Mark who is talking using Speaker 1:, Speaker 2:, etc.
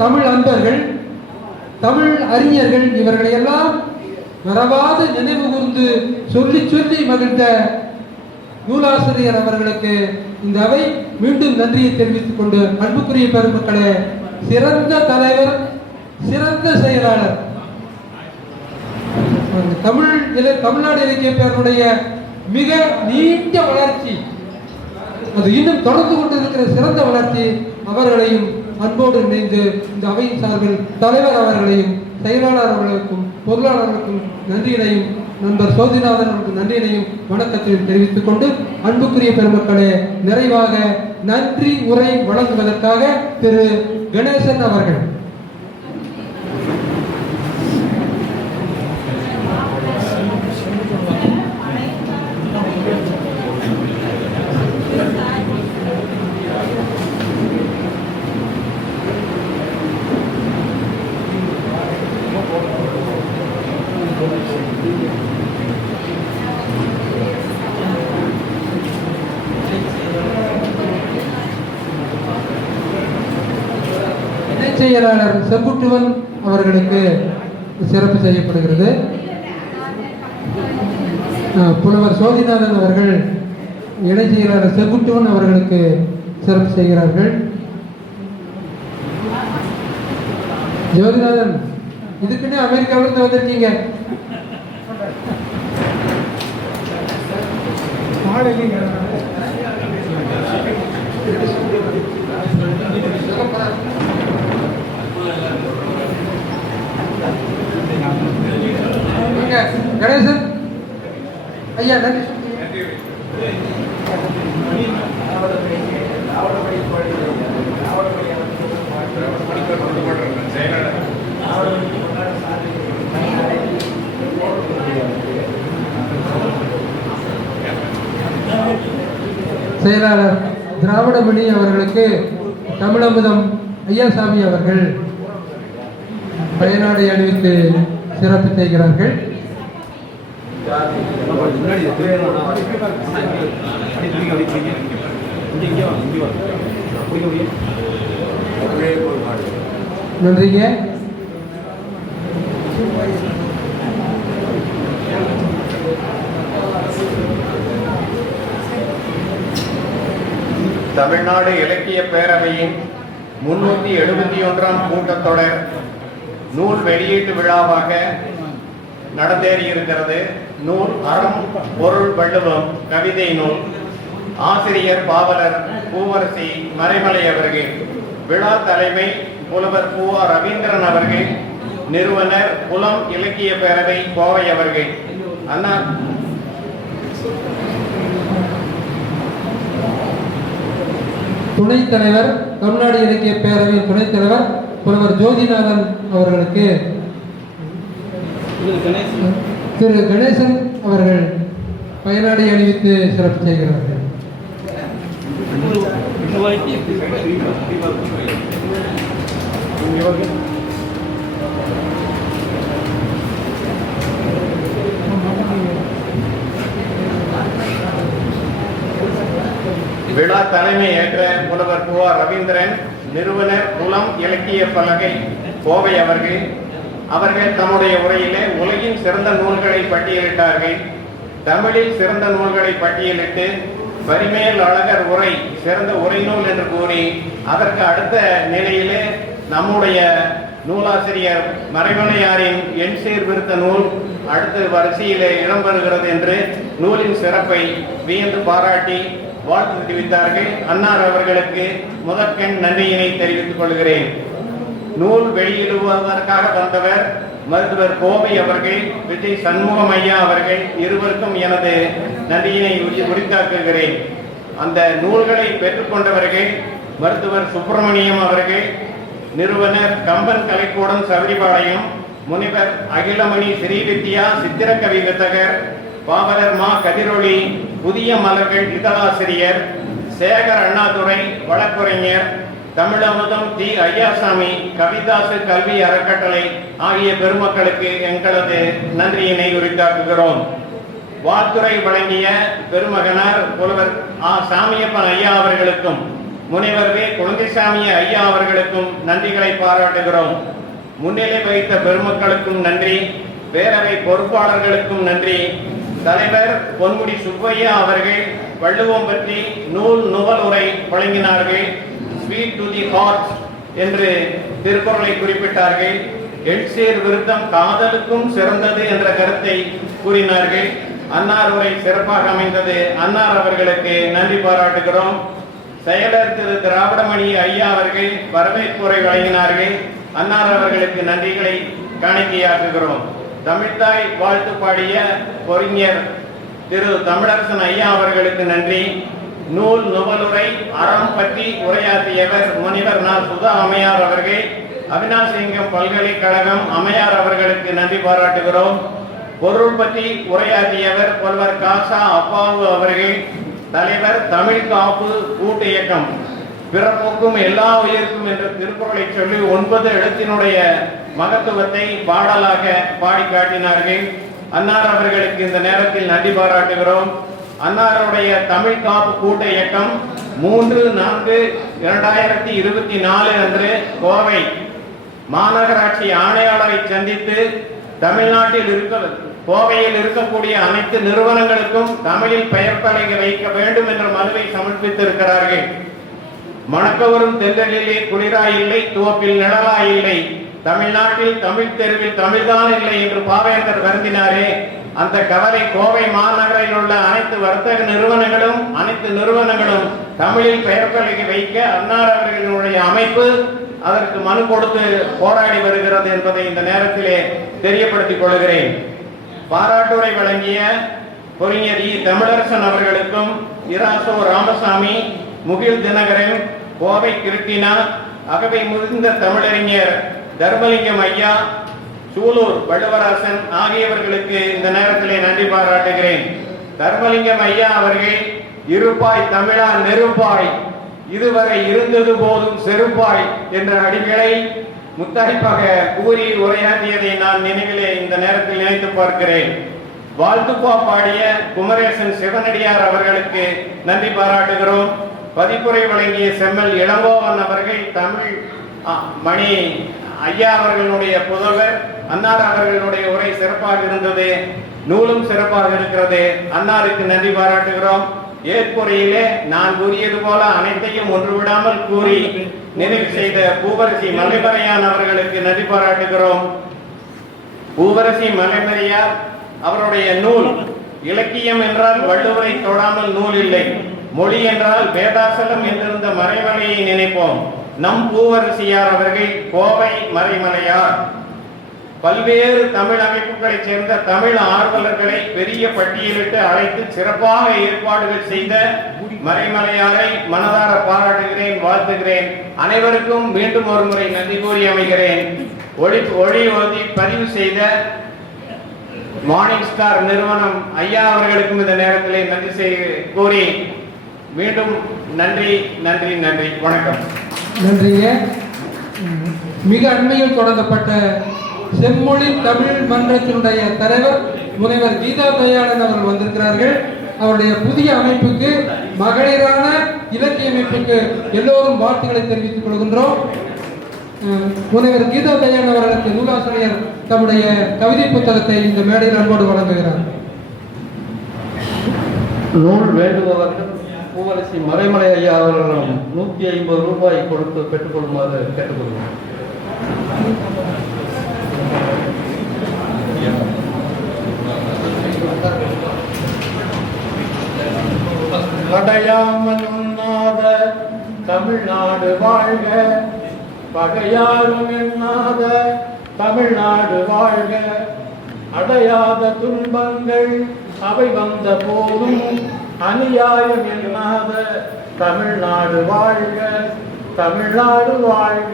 Speaker 1: தமிழ் அன்பர்கள் தமிழ் அறிஞர்கள் இவர்களை எல்லாம் மறவாது நினைவு கூர்ந்து சொல்லி சொல்லி மகிழ்ந்த நூலாசிரியர் அவர்களுக்கு இந்த அவை மீண்டும் நன்றியை தெரிவித்துக் கொண்டு அன்புக்குரிய பெருமக்களே சிறந்த தலைவர் சிறந்த செயலாளர். தமிழ் இல- தமிழ்நாடு இலக்கிய பேரனுடைய மிக நீண்ட வளர்ச்சி அது இன்னும் தொடர்ந்து கொண்டிருக்கிற சிறந்த வளர்ச்சி அவர்களையும் அன்போடு இணைந்து இந்த அவையின் சார்பில் தலைவர் அவர்களையும் செயலாளர் அவர்களுக்கும் பொருளாளர்களுக்கும் நன்றியினையும் நண்பர் சோதிநாதன் அவர்களுக்கு நன்றியினையும் வணக்கத்தையும் தெரிவித்துக் கொண்டு அன்புக்குரிய பெருமக்களே நிறைவாக நன்றி உரை வழங்குவதற்காக திரு கணேசன் அவர்கள். செயலாளர் செங்குட்டுவன் அவர்களுக்கு சிறப்பு செய்யப்படுகிறது. புலவர் சோதிநாதன் அவர்கள் இணை செயலாளர் செங்குட்டுவன் அவர்களுக்கு சிறப்பு செய்கிறார்கள். ஜோதிநாதன் இதுக்குன்னே அமெரிக்காவிலிருந்து வந்துருக்கீங்க வாங்க, கணேசன். ஐயா நன்றி. செயலாளர் திராவிடமணி அவர்களுக்கு தமிழமுதம் ஐயாசாமி அவர்கள். பயனாடை அணிவித்து சிறப்பு செய்கிறார்கள். நன்றிங்க.
Speaker 2: தமிழ்நாடு இலக்கிய பேரவையின் முன்னூத்தி எழுபத்தி ஒன்றாம் கூட்டத்தொடர் நூல் வெளியீட்டு விழாவாக நடந்தேறி இருக்கிறது. நூல் அறம் பொருள் வள்ளுவம் கவிதை நூல். ஆசிரியர் பாவலர் பூவரசி மறைமலை அவர்கள் விழா தலைமை புலவர் பூ ஆர் ரவீந்திரன் அவர்கள் நிறுவனர் புலம் இலக்கிய பேரவை கோவை அவர்கள். அண்ணா
Speaker 1: துணைத் தலைவர் தமிழ்நாடு இலக்கிய பேரவையின் துணைத் தலைவர் புலவர் ஜோதிநாதன் அவர்களுக்கு திரு கணேசன் அவர்கள் பயனாடை அணிவித்து சிறப்பு செய்கிறார்கள்.
Speaker 2: விழா தலைமை ஏற்ற புலவர் பூ ஆர் ரவீந்திரன் நிறுவனர் புலம் இலக்கிய பலகை கோவை அவர்கள். அவர்கள் தம்முடைய உரையிலே உலகின் சிறந்த நூல்களை பட்டியலிட்டார்கள். தமிழில் சிறந்த நூல்களை பட்டியலிட்டு பரிமேல் அழகர் உரை சிறந்த உரை நூல் என்று கூறி அதற்கு அடுத்த நிலையிலே நம்முடைய நூலாசிரியர் மறைமனையாரின் எண் சீர்திருத்த நூல் அடுத்த வரிசையிலே இடம்பெறுகிறது என்று நூலின் சிறப்பை வியந்து பாராட்டி வாழ்த்து தெரிவித்தார்கள். அன்னார் அவர்களுக்கு முதற்கண் நன்றியினை தெரிவித்துக் கொள்கிறேன். நூல் வெளியிடுவதற்காக வந்தவர் மருத்துவர் கோவை அவர்கள் விஜய் சண்முகம் ஐயா அவர்கள் இருவருக்கும் எனது நன்றியினை உரி- உரித்தாக்குகிறேன். அந்த நூல்களை பெற்றுக்கொண்டவர்கள் மருத்துவர் சுப்பிரமணியம் அவர்கள் நிறுவனர் கம்பன் கலைக்கூடம் சபரிபாளையம் முனிவர் அகிலமணி ஸ்ரீவித்யா சித்திரக்கவி வித்தகர் பாவலர் மா கதிரொளி புதிய மலர்கள் இதழாசிரியர் சேகர் அண்ணாதுரை வழக்குரைஞர் தமிழமுதம் தி ஐயாசாமி கவிதாசு கல்வி அறக்கட்டளை ஆகிய பெருமக்களுக்கு எங்களது நன்றியினை உரித்தாக்குகிறோம். வாத்துறை வழங்கிய பெருமகனார் புலவர் ஆ. சாமியப்பன் ஐயா அவர்களுக்கும் முனைவர் வே. குழந்தைசாமி ஐயா அவர்களுக்கும் நன்றிகளை பாராட்டுகிறோம். முன்னிலை வைத்த பெருமக்களுக்கும் நன்றி பேரவை பொறுப்பாளர்களுக்கும் நன்றி தலைவர் பொன்முடி சுப்பையா அவர்கள் வள்ளுவம் பற்றி நூல் நுவல் உரை வழங்கினார்கள். ஸ்வீட் டு தி ஹார்ட் என்று திருக்குறளை குறிப்பிட்டார்கள். எட்சேர் விருத்தம் காதலுக்கும் சிறந்தது என்ற கருத்தை கூறினார்கள். அன்னார் உரை சிறப்பாக அமைந்தது. அன்னார் அவர்களுக்கு நன்றி பாராட்டுகிறோம். செயலர் திரு திராவிடமணி ஐயா அவர்கள் வரவேற்புரை வழங்கினார்கள். அன்னார் அவர்களுக்கு நன்றிகளை காணிக்கையாக்குகிறோம். தமிழ்தாய் வாழ்த்து பாடிய பொறிஞர் திரு தமிழரசன் ஐயா அவர்களுக்கு நன்றி. நூல் நுவலுரை அறம் பற்றி உரையாற்றியவர் முனிவர் நா சுதா அம்மையார் அவர்கள். அவினாசிங்கம் பல்கலைக்கழகம் அம்மையார் அவர்களுக்கு நன்றி பாராட்டுகிறோம். பொருள் பற்றி உரையாற்றியவர் புலவர் காசா அப்பாவு அவர்கள். தலைவர் தமிழ் காப்பு கூட்டு இயக்கம். பிறப்புக்கும் எல்லா உயிருக்கும் என்ற திருக்குறளை சொல்லி ஒன்பது எழுத்தினுடைய மகத்துவத்தை பாடலாக பாடி காட்டினார்கள். அன்னார் அவர்களுக்கு இந்த நேரத்தில் நன்றி பாராட்டுகிறோம். அன்னாருடைய தமிழ் காப்பு கூட்ட இயக்கம் மூன்று நான்கு இரண்டாயிரத்தி இருபத்தி நாலு அன்று கோவை மாநகராட்சி ஆணையாளரை சந்தித்து தமிழ்நாட்டில் இருக்க கோவையில் இருக்கக்கூடிய அனைத்து நிறுவனங்களுக்கும் தமிழில் பெயர் பலகை வைக்க வேண்டும் என்ற மனுவை சமர்ப்பித்திருக்கிறார்கள். மணக்கவரும் தென்றலிலே குளிராய் இல்லை துவப்பில் நிழலாய் இல்லை தமிழ்நாட்டில் தமிழ் தெருவில் தமிழ்தான் இல்லை என்று பாவேந்தர் வருந்தினாரே. அந்த கவலை கோவை மாநகரில் உள்ள அனைத்து வர்த்தக நிறுவனங்களும் அனைத்து நிறுவனங்களும் தமிழில் பெயர் பலகை வைக்க அன்னார் அவர்களுடைய அமைப்பு அதற்கு மனு கொடுத்து போராடி வருகிறது என்பதை இந்த நேரத்திலே தெரியப்படுத்திக் கொள்கிறேன். பாராட்டுரை வழங்கிய பொறிஞர் இ. தமிழரசன் அவர்களுக்கும் இராசோ ராமசாமி முகில் தினகரன் கோவை கிருட்டினா அகவை முதிர்ந்த தமிழறிஞர் தர்மலிங்கம் ஐயா சூலூர் வள்ளுவராசன் ஆகியவர்களுக்கு இந்த நேரத்திலே நன்றி பாராட்டுகிறேன். தர்மலிங்கம் ஐயா அவர்கள் இருப்பாய் தமிழா நெருப்பாய். இதுவரை இருந்தது போதும் செருப்பாய் என்ற அடிகளை முத்தாய்ப்பாக கூறி உரையாற்றியதை நான் நினைவிலே இந்த நேரத்தில் நினைத்து பார்க்கிறேன். வாழ்த்துப்பா பாடிய குமரேசன் சிவனடியார் அவர்களுக்கு நன்றி பாராட்டுகிறோம். பதிப்புரை வழங்கிய செம்மல் இளங்கோவன் அவர்கள் தமிழ் மணி ஐயா அவர்களுடைய புதல்வர் அன்னார் அவர்களுடைய உரை சிறப்பாக இருந்தது நூலும் சிறப்பாக இருக்கிறது. அன்னாருக்கு நன்றி பாராட்டுகிறோம். ஏற்புரையிலே நான் கூறியது போல அனைத்தையும் ஒன்று விடாமல் கூறி நினைவு செய்த பூவரசி மலைமறையான் அவர்களுக்கு நன்றி பாராட்டுகிறோம். பூவரசி மலைமறையார் அவருடைய நூல் இலக்கியம் என்றால் வள்ளுவரை தொடாமல் நூல் இல்லை. மொழி என்றால் வேதாசலம் என்றிருந்த மறைமலையை நினைப்போம். நம் பூவரசியார் அவர்கள் கோவை மறைமலையார். பல்வேறு தமிழ் அமைப்புகளைச் சேர்ந்த தமிழ் ஆர்வலர்களை பெரிய பட்டியலிட்டு அழைத்து சிறப்பாக ஏற்பாடுகள் செய்த மறைமலையாரை மனதார பாராட்டுகிறேன் வாழ்த்துகிறேன். அனைவருக்கும் மீண்டும் ஒரு முறை நன்றி கூறி அமைகிறேன். ஒளி ஒளி ஒதி பதிவு செய்த மார்னிங் ஸ்டார் நிறுவனம் ஐயா அவர்களுக்கும் இந்த நேரத்திலே நன்றி செய்து கூறி மீண்டும் நன்றி நன்றி நன்றி. வணக்கம்.
Speaker 1: நன்றிங்க. மிக அண்மையில் தொடங்கப்பட்ட செம்மொழி தமிழ் மன்றத்தினுடைய தலைவர் முனைவர் கீதா தயாளன் அவர்கள் வந்திருக்கிறார்கள். அவருடைய புதிய அமைப்புக்கு மகளிரான இலக்கிய அமைப்புக்கு எல்லோரும் வாழ்த்துக்களை தெரிவித்துக் கொள்கின்றோம். முனைவர் கீதா தயாளன் அவர்களுக்கு நூலாசிரியர் தம்முடைய கவிதை புத்தகத்தை இந்த மேடையில் அன்போடு வழங்குகிறார்.
Speaker 3: நூல் வேண்டுபவர்கள் பூவரசி மறைமலை ஐயா அவர்களும் நூற்றி ஐம்பது ரூபாய் கொடுத்து பெற்றுக்கொள்ளுமாறு கேட்டுக்கொள்கிறோம்.
Speaker 4: அடையாமல் உண்ணாத தமிழ்நாடு வாழ்க. பகையாரும் எண்ணாத தமிழ்நாடு வாழ்க. அடையாத துன்பங்கள் அவை வந்த போதும் அநியாயம் எண்ணாத தமிழ்நாடு வாழ்க. தமிழ்நாடு வாழ்க.